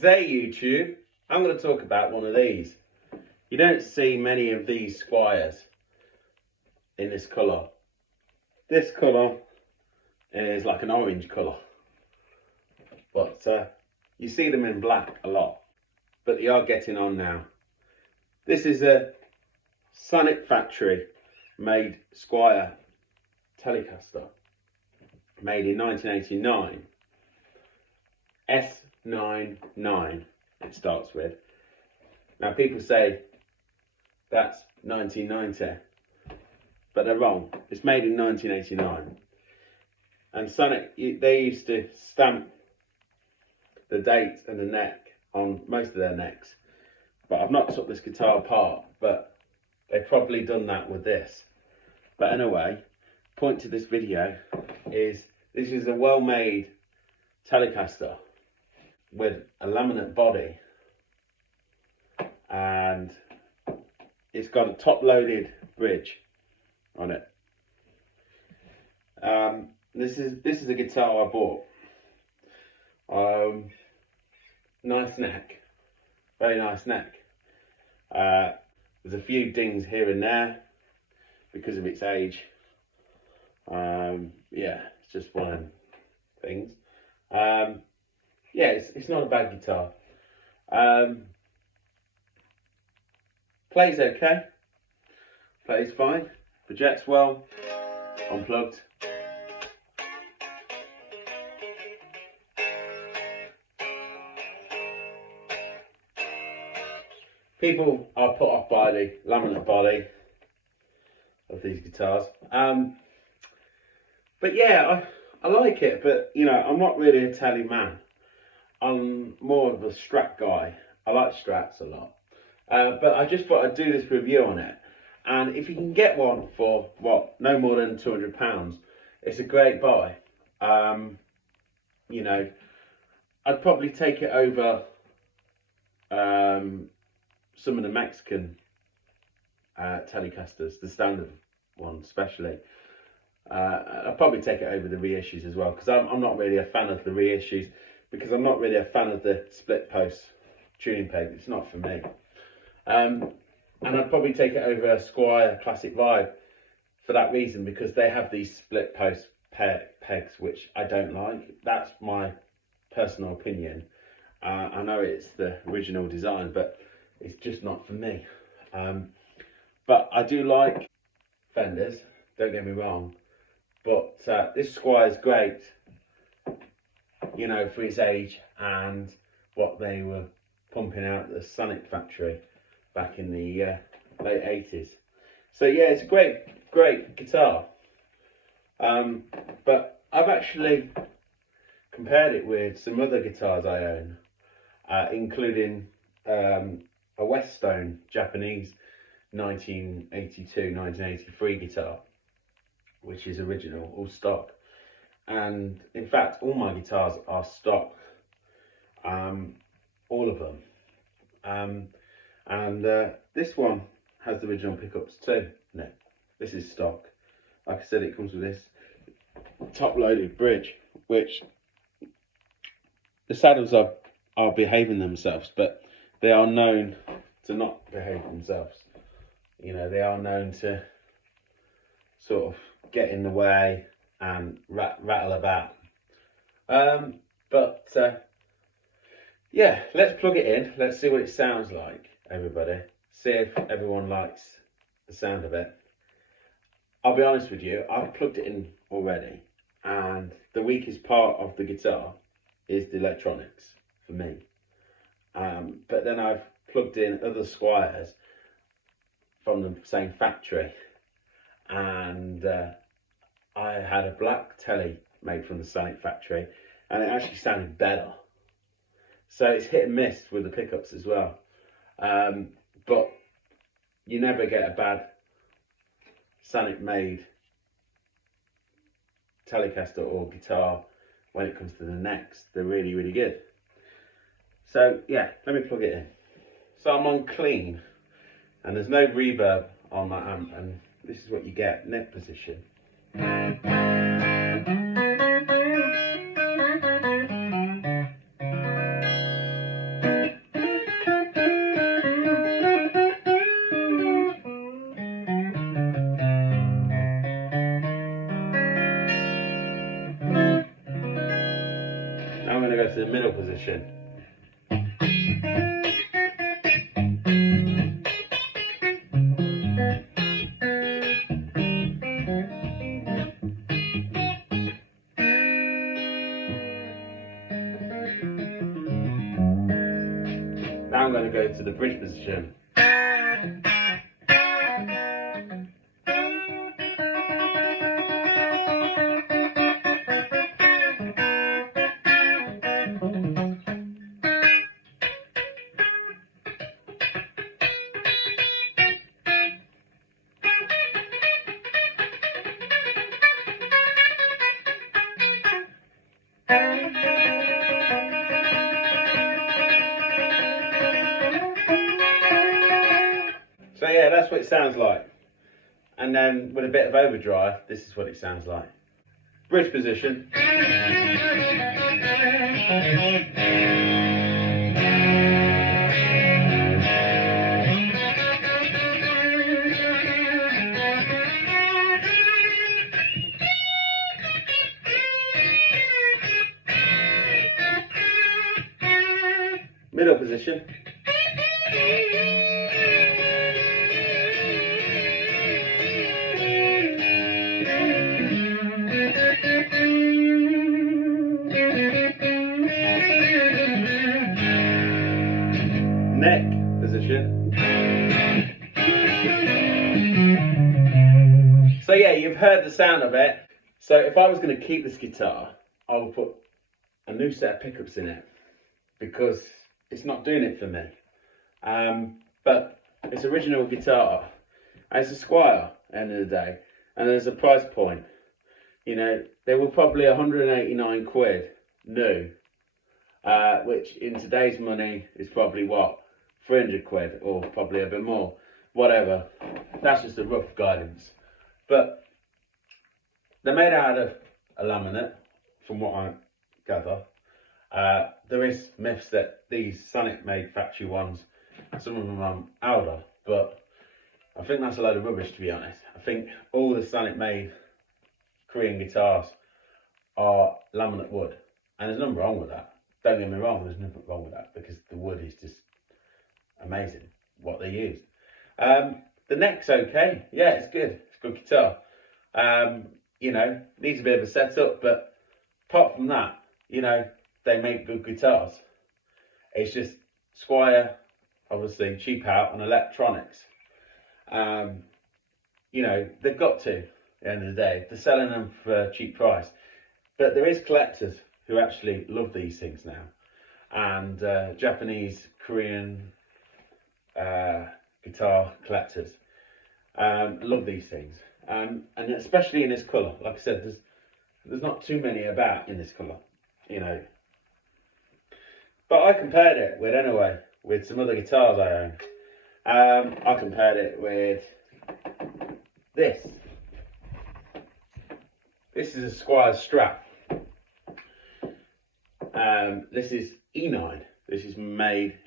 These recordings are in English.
Today, YouTube, I'm going to talk about one of these. You don't see many of these Squiers in this colour. This colour is like an orange colour, but you see them in black a lot, but they are getting on now. This is a Samick factory made Squier telecaster, made in 1989. S99 it starts with. Now people say that's 1990, but they're wrong. It's made in 1989. And Samick, they used to stamp the date and the neck on most of their necks. But I've not took this guitar apart, but they've probably done that with this. But anyway, point to this video is this is a well-made telecaster with a laminate body, and it's got a top-loaded bridge on it. This is a guitar I bought. Nice neck, very nice neck. There's a few dings here and there because of its age. Yeah, it's just one of them things. Yeah, it's not a bad guitar. Plays okay, plays fine, projects well, unplugged. People are put off by the laminate body of these guitars. But yeah, I like it, but you know, I'm not really a telly man. I'm more of a Strat guy. I like Strats a lot. But I just thought I'd do this review on it. And if you can get one for, what, no more than £200, it's a great buy. You know, I'd probably take it over some of the Mexican telecasters, the standard ones especially. I'll probably take it over the reissues as well, because I'm not really a fan of the reissues, because I'm not really a fan of the split post tuning peg. It's not for me. And I'd probably take it over a Squier Classic Vibe for that reason, because they have these split post pegs, which I don't like. That's my personal opinion. I know it's the original design, but it's just not for me. But I do like Fenders, don't get me wrong, but this Squier is great, you know, for its age and what they were pumping out at the Samick factory back in the late 80s. So yeah, it's a great guitar. But I've actually compared it with some other guitars I own, including a Westone Japanese 1982-1983 guitar, which is original, all stock. And in fact, all my guitars are stock, all of them. And this one has the original pickups too. No, this is stock. Like I said, it comes with this top-loaded bridge, which the saddles are behaving themselves, but they are known to not behave themselves. You know, they are known to sort of get in the way and rattle about. Yeah, let's plug it in. Let's see what it sounds like, everybody. See if everyone likes the sound of it. I'll be honest with you, I've plugged it in already, and the weakest part of the guitar is the electronics for me. But then I've plugged in other Squiers from the same factory, and I had a black telly made from the Samick factory, and it actually sounded better. So it's hit and miss with the pickups as well. But you never get a bad Samick made telecaster or guitar when it comes to the necks. They're really, really good. So yeah, let me plug it in. So I'm on clean, and there's no reverb on that amp, and this is what you get, neck position. position. Now I'm going to go to the bridge position. So yeah, that's what it sounds like. And then with a bit of overdrive, this is what it sounds like. Bridge position. Middle position. Neck position. So yeah, you've heard the sound of it. So if I was going to keep this guitar, I would put a new set of pickups in it because it's not doing it for me. But it's original guitar, and it's a Squier at the end of the day, and there's a price point. You know, they were probably 189 quid new, which in today's money is probably what, 300 quid or probably a bit more, whatever. That's just a rough guidance. But they're made out of a laminate, from what I gather. There is myths that these Samick made factory ones, some of them are Alder, but I think that's a load of rubbish, to be honest. I think all the Samick made Korean guitars are laminate wood, and there's nothing wrong with that. Don't get me wrong, there's nothing wrong with that because the wood is just amazing what they used. The neck's okay, yeah, it's good. It's a good guitar. You know, needs a bit of a setup, but apart from that, you know, they make good guitars. It's just Squier, obviously cheap out on electronics. You know, they've got to, at the end of the day. They're selling them for a cheap price. But there is collectors who actually love these things now. And Japanese, Korean guitar collectors love these things. And especially in this colour. Like I said, there's not too many about in this colour, you know. But I compared it with some other guitars I own. I compared it with this. This is a Squier Strat. This is E9. This is made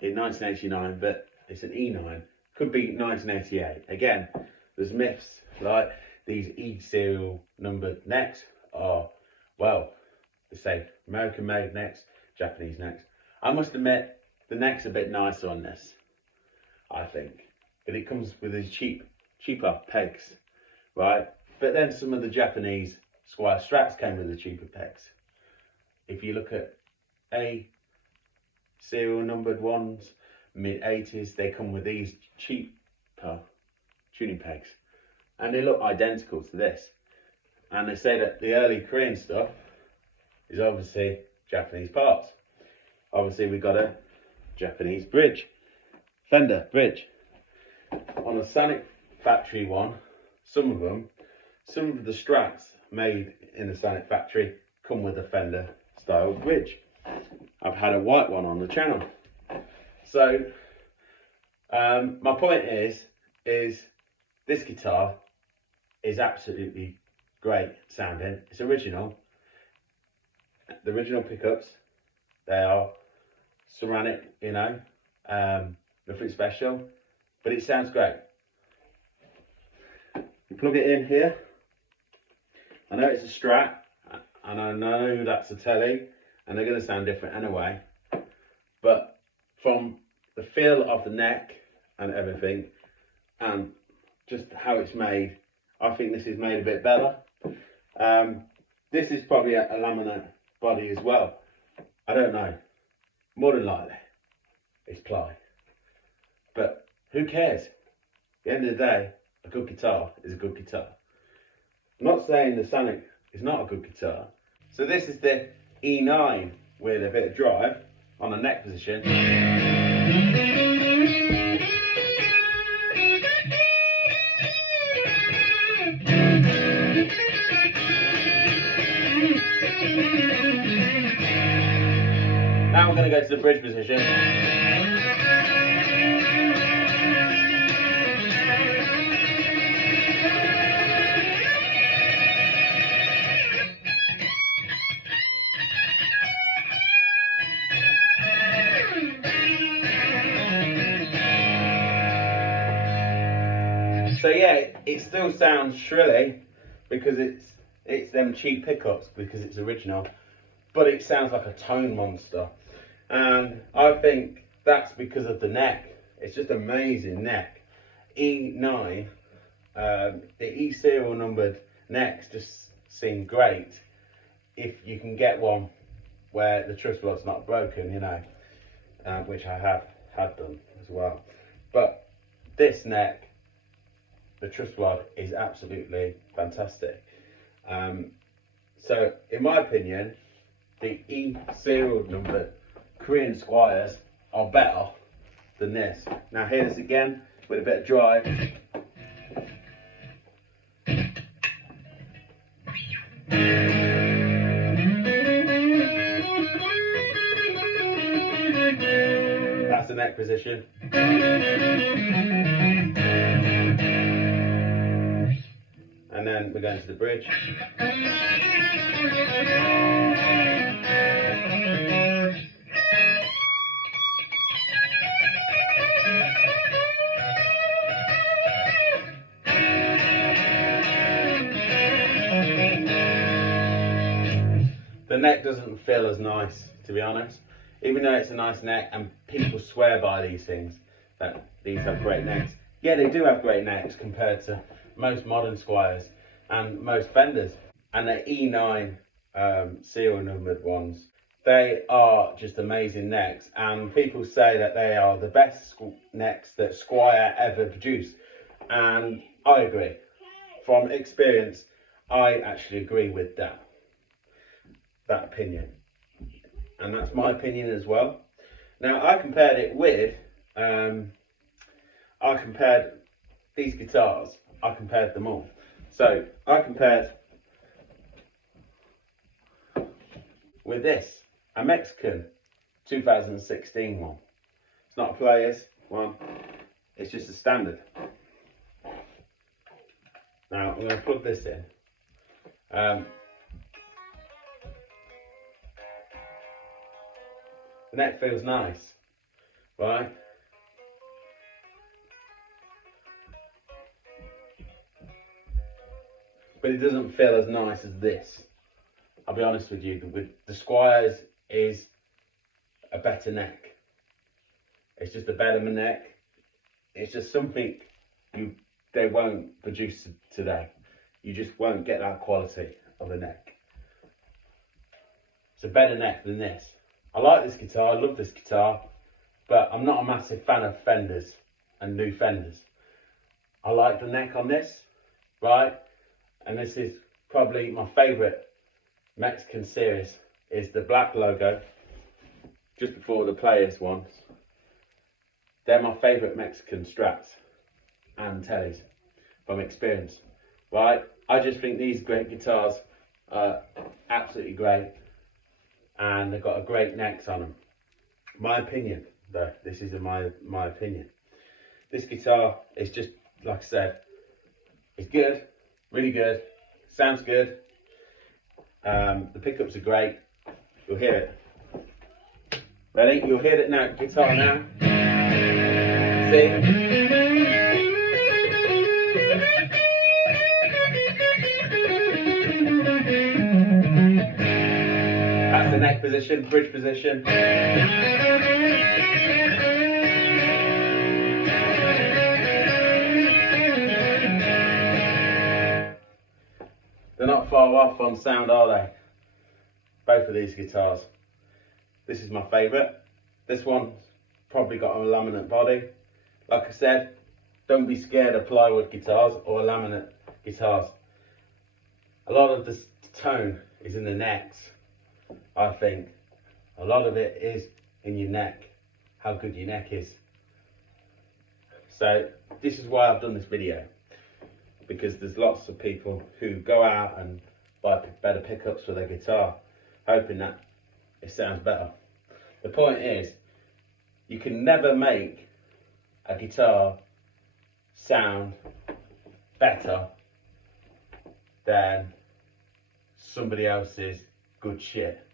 in 1989, but it's an E9. Could be 1988. Again, there's myths like these E serial numbered necks are, well, they say American made necks, Japanese necks. I must admit, the neck's a bit nicer on this, I think. But it comes with these cheaper pegs, right? But then some of the Japanese Squier Strats came with the cheaper pegs. If you look at A serial numbered ones, mid-80s, they come with these cheaper tuning pegs. And they look identical to this. And they say that the early Korean stuff is obviously Japanese parts. Obviously we got a Japanese bridge, Fender bridge. On a Samick factory one, some of the Strats made in the Samick factory come with a Fender style bridge. I've had a white one on the channel. So my point is this guitar is absolutely great sounding. It's original. The original pickups, they are ceramic, you know, nothing special, but it sounds great. You plug it in here. I know it's a Strat, and I know that's a telly, and they're going to sound different anyway. But from the feel of the neck and everything, and just how it's made, I think this is made a bit better. This is probably a laminate body as well. I don't know. More than likely, it's ply. But who cares? At the end of the day, a good guitar is a good guitar. I'm not saying the Samick is not a good guitar. So this is the E9 with a bit of drive on the neck position. Now we're going to go to the bridge position. So yeah, it still sounds shrilly because it's them cheap pickups because it's original, but it sounds like a tone monster. And I think that's because of the neck. It's just amazing neck. E9, the E serial numbered necks just seem great if you can get one where the truss rod's not broken, you know, which I have done as well. But this neck, the truss rod is absolutely fantastic. So in my opinion, the E serial numbered Korean Squiers are better than this. Now hear this again with a bit of drive. That's the neck position. And then we're going to the bridge. The neck doesn't feel as nice, to be honest, even though it's a nice neck and people swear by these things, that these have great necks. Yeah, they do have great necks compared to most modern Squiers and most Fenders. And the E9 serial numbered ones, they are just amazing necks, and people say that they are the best necks that Squier ever produced, and I agree. From experience, I actually agree with that opinion, and that's my opinion as well. Now I compared it with I compared these guitars, I compared them all. So I compared with this, a Mexican 2016 one. It's not a player's one, it's just a standard. Now I'm going to plug this in. The neck feels nice, right? But it doesn't feel as nice as this. I'll be honest with you, with the Squiers is a better neck. It's just a better neck. It's just something they won't produce today. You just won't get that quality of the neck. It's a better neck than this. I like this guitar, I love this guitar, but I'm not a massive fan of Fenders and new Fenders. I like the neck on this, right? And this is probably my favourite Mexican series, is the black logo, just before the Players ones. They're my favourite Mexican Strats and Tellys from experience, right? I just think these great guitars are absolutely great, and they've got a great necks on them. My opinion, though, this is my opinion. This guitar is just, like I said, it's good, really good, sounds good. The pickups are great. You'll hear it. Ready? You'll hear it now. Guitar now. See? That's the neck neck position, bridge position. They're not far off on sound, are they? Both of these guitars. This is my favourite. This one's probably got a laminate body. Like I said, don't be scared of plywood guitars or laminate guitars. A lot of the tone is in the necks, I think. A lot of it is in your neck, how good your neck is. So this is why I've done this video, because there's lots of people who go out and buy better pickups for their guitar, hoping that it sounds better. The point is, you can never make a guitar sound better than somebody else's good shit.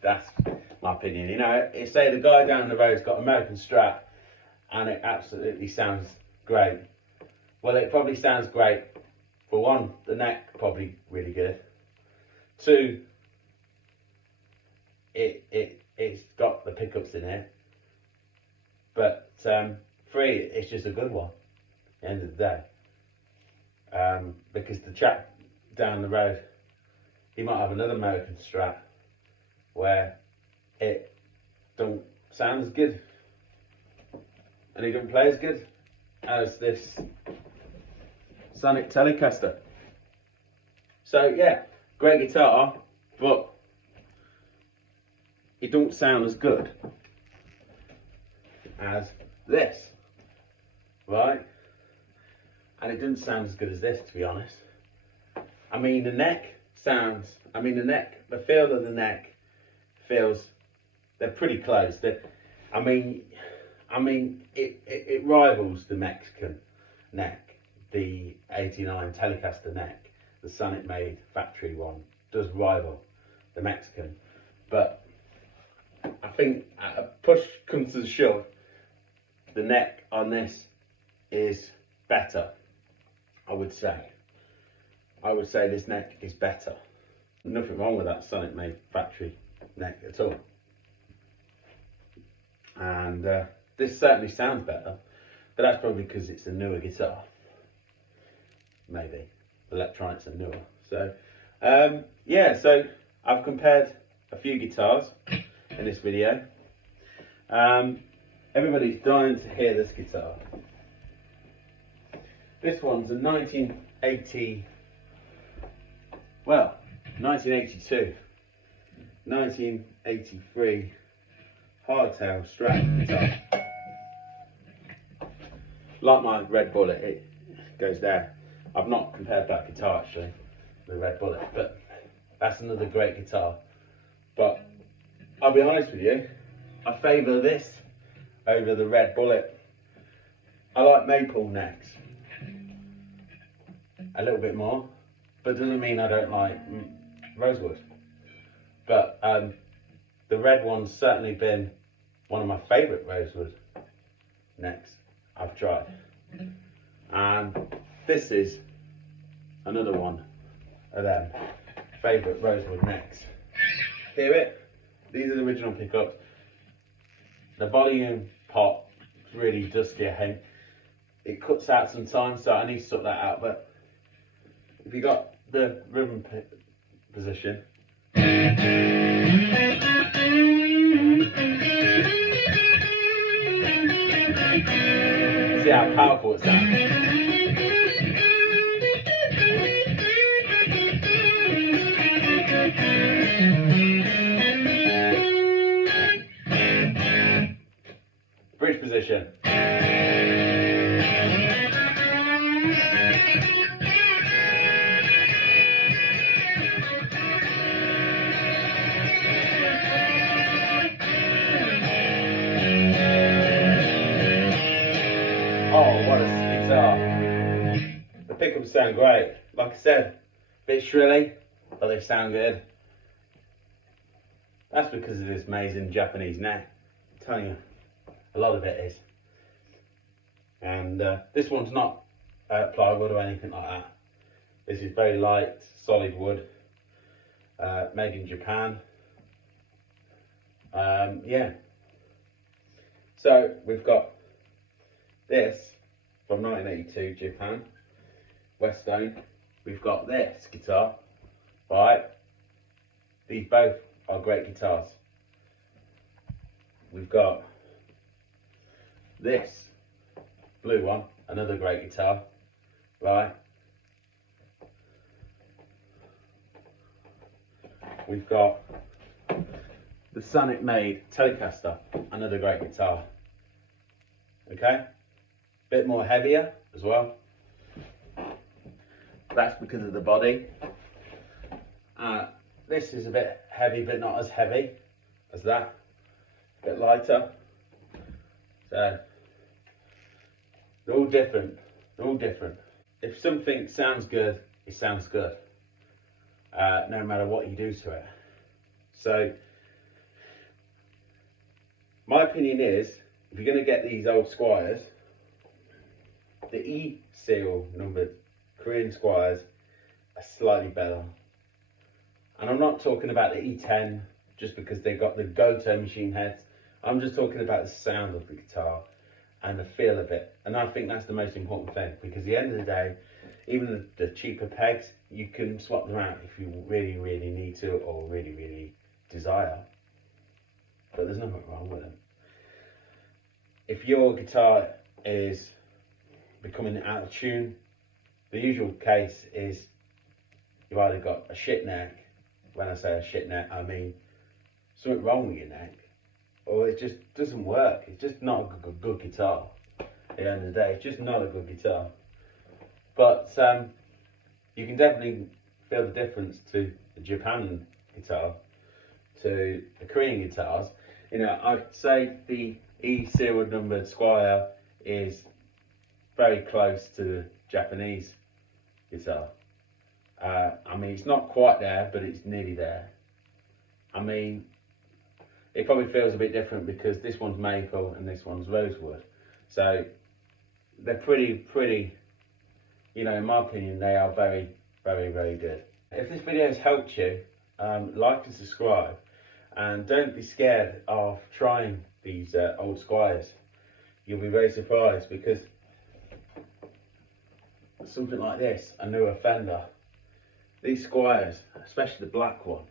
That's my opinion. You know, say the guy down the road's got American Strat and it absolutely sounds great. Well, it probably sounds great. For one, the neck probably really good. Two, it's got the pickups in it. But three, it's just a good one at the end of the day. Because the chap down the road, he might have another American Strat where it don't sound as good and he don't play as good as this Samick Telecaster. So yeah, great guitar, but it don't sound as good as this, right? And it doesn't sound as good as this, to be honest. I mean, the feel of the neck feels, they're pretty close. It rivals the Mexican neck, the 89 Telecaster neck, the Sonic made factory one, does rival the Mexican. But I think a push comes to shove, the neck on this is better, I would say. I would say this neck is better. Nothing wrong with that Sonic made factory neck at all. And this certainly sounds better, but that's probably because it's a newer guitar. Maybe. The electronics are newer. So, yeah, so I've compared a few guitars in this video. Everybody's dying to hear this guitar. This one's a 1982, 1983 hardtail Strat guitar. Like my Red Bullet, it goes there. I've not compared that guitar actually with Red Bullet, but that's another great guitar. But I'll be honest with you, I favour this over the Red Bullet. I like maple necks a little bit more, but doesn't mean I don't like rosewood. But the red one's certainly been one of my favourite rosewood necks I've tried. And this is another one of them favourite rosewood necks. Hear it? These are the original pickups. The volume pot is really dusty, I think. It cuts out sometimes, so I need to sort that out. But if you got the rhythm position, see how powerful it sounds. Bridge position. Oh, what a guitar. The pickups sound great. Like I said, a bit shrilly, but they sound good. That's because of this amazing Japanese neck. I'm telling you, a lot of it is. And this one's not plywood or anything like that. This is very light, solid wood, made in Japan. Yeah. So we've got this from 1982 Japan, Westone. We've got this guitar, right? These both are great guitars. We've got this blue one, another great guitar, right? We've got the Samick made Telecaster, another great guitar. Okay, bit more heavier as well. That's because of the body. This is a bit heavy, but not as heavy as that. A bit lighter. So they're all different. They're all different. If something sounds good, it sounds good. No matter what you do to it. So my opinion is, if you're going to get these old Squiers, the E serial numbered Korean Squiers are slightly better. And I'm not talking about the E10 just because they've got the Goto machine heads. I'm just talking about the sound of the guitar and the feel of it. And I think that's the most important thing, because at the end of the day, even the cheaper pegs, you can swap them out if you really, really need to or really, really desire. But there's nothing wrong with them. If your guitar is becoming out of tune, the usual case is you've either got a shit neck. When I say a shit neck, I mean something wrong with your neck, or it just doesn't work. It's just not a good guitar. At the end of the day, it's just not a good guitar. But you can definitely feel the difference to the Japan guitar to the Korean guitars. You know, I'd say the E serial numbered Squier is very close to the Japanese guitar. I mean, it's not quite there, but it's nearly there. I mean, it probably feels a bit different because this one's maple and this one's rosewood. So they're pretty, you know, in my opinion, they are very, very, very good. If this video has helped you, like and subscribe, and don't be scared of trying these old Squiers. You'll be very surprised, because something like this, a newer Fender, these Squiers, especially the black one,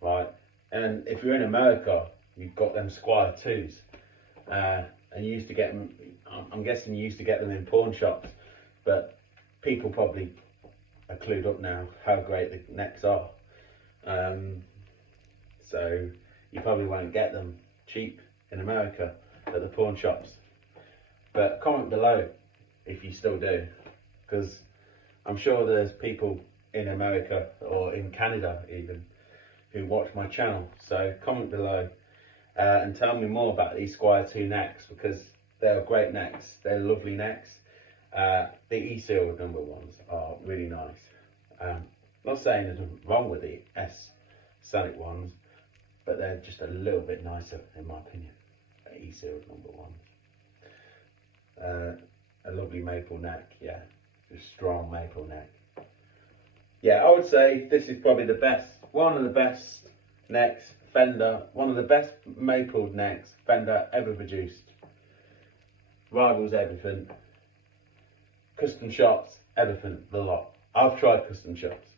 right? And if you're in America, you've got them Squier 2s, and you used to get them, I'm guessing you used to get them in pawn shops, but people probably are clued up now how great the necks are. So you probably won't get them cheap in America at the pawn shops. But comment below if you still do, because I'm sure there's people in America or in Canada even who watch my channel. So comment below and tell me more about these Squier 2 necks, because they're great necks. They're lovely necks. The E serial number ones are really nice. Not saying there's nothing wrong with the S Samick ones, but they're just a little bit nicer in my opinion. The E serial number ones. A lovely maple neck, yeah, a strong maple neck. Yeah, I would say this is probably the best, one of the best necks Fender, one of the best maple necks Fender ever produced. Rivals everything. Custom shops, everything, the lot. I've tried custom shops.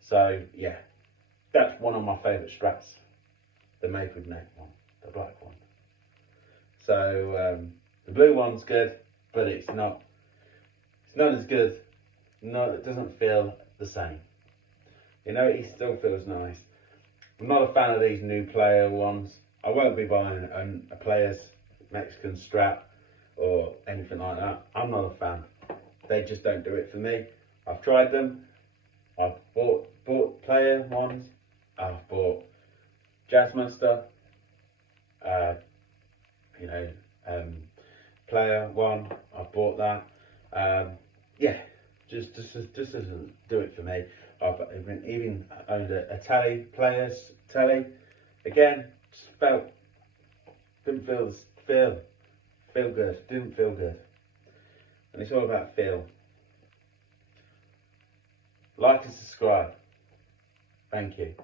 So yeah, that's one of my favourite Strats. The maple neck one, the black one. So the blue one's good, but it's not as good. No, it doesn't feel the same. You know, it still feels nice. I'm not a fan of these new player ones. I won't be buying a player's Mexican Strat or anything like that. I'm not a fan. They just don't do it for me. I've tried them. I've bought player ones. I've bought Jazzmaster. You know, player one. I've bought that. Yeah, just doesn't do it for me. I've even owned a Tele player's Tele. Again, just didn't feel good. Didn't feel good. And it's all about feel. Like and subscribe. Thank you.